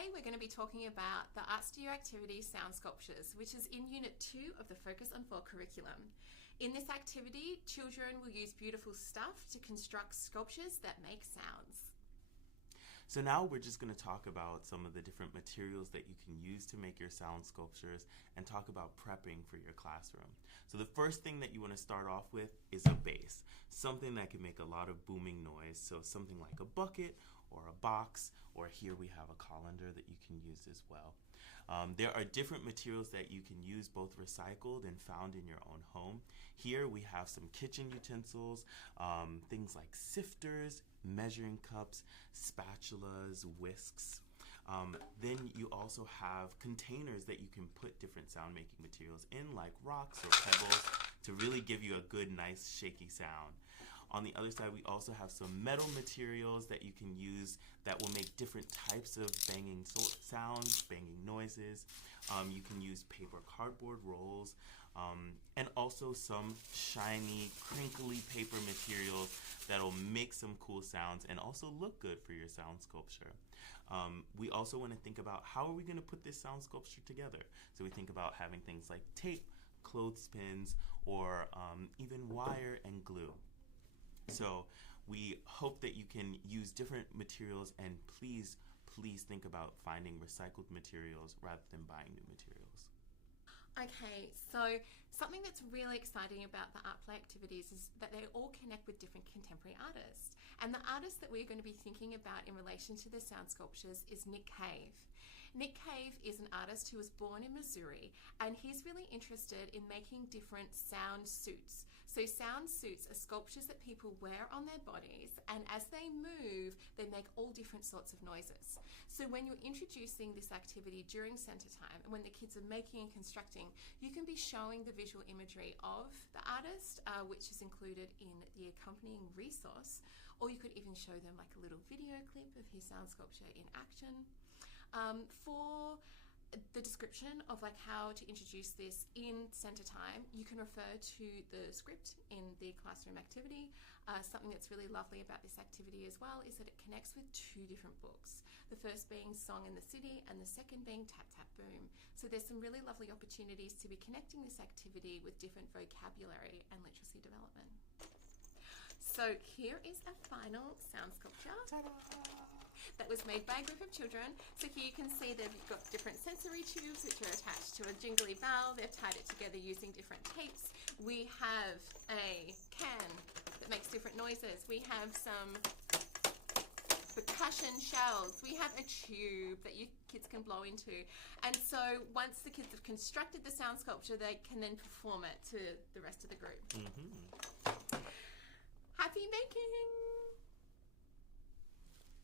Today we're going to be talking about the Art Studio activity Sound Sculptures, which is in Unit 2 of the Focus on 4 curriculum. In this activity, children will use beautiful stuff to construct sculptures that make sounds. So now we're just going to talk about some of the different materials that you can use to make your sound sculptures and talk about prepping for your classroom. So the first thing that you want to start off with is a bass, something that can make a lot of booming noise. So something like a bucket or a box, or here we have a colander that you can use as well. There are different materials that you can use, both recycled and found in your own home. Here we have some kitchen utensils, things like sifters, measuring cups, spatulas, whisks. Then you also have containers that you can put different sound making materials in, like rocks or pebbles, to really give you a good, nice, shaky sound. On the other side, we also have some metal materials that you can use that will make different types of banging sounds, banging noises. You can use paper cardboard rolls, and also some shiny, crinkly paper materials that'll make some cool sounds and also look good for your sound sculpture. We also want to think about how are we going to put this sound sculpture together. So we think about having things like tape, clothespins, or even wire and glue. So we hope that you can use different materials, and please think about finding recycled materials rather than buying new materials. Okay, so something that's really exciting about the art play activities is that they all connect with different contemporary artists. And the artist that we're going to be thinking about in relation to the sound sculptures is Nick Cave. Nick Cave is an artist who was born in Missouri, and he's really interested in making different sound suits. So sound suits are sculptures that people wear on their bodies, and as they move, they make all different sorts of noises. So when you're introducing this activity during centre time, and when the kids are making and constructing, you can be showing the visual imagery of the artist, which is included in the accompanying resource, or you could even show them like a little video clip of his sound sculpture in action. For the description of like how to introduce this in centre time, you can refer to the script in the classroom activity. Something that's really lovely about this activity as well is that it connects with 2 different books. The first being Song in the City and the second being Tap Tap Boom. So there's some really lovely opportunities to be connecting this activity with different vocabulary and literacy development. So here is a final sound sculpture. Ta-da! That was made by a group of children. So here you can see they've got different sensory tubes which are attached to a jingly bell. They've tied it together using different tapes. We have a can that makes different noises. We have some percussion shells. We have a tube that you kids can blow into. And so once the kids have constructed the sound sculpture, they can then perform it to the rest of the group. Mm-hmm. Happy making!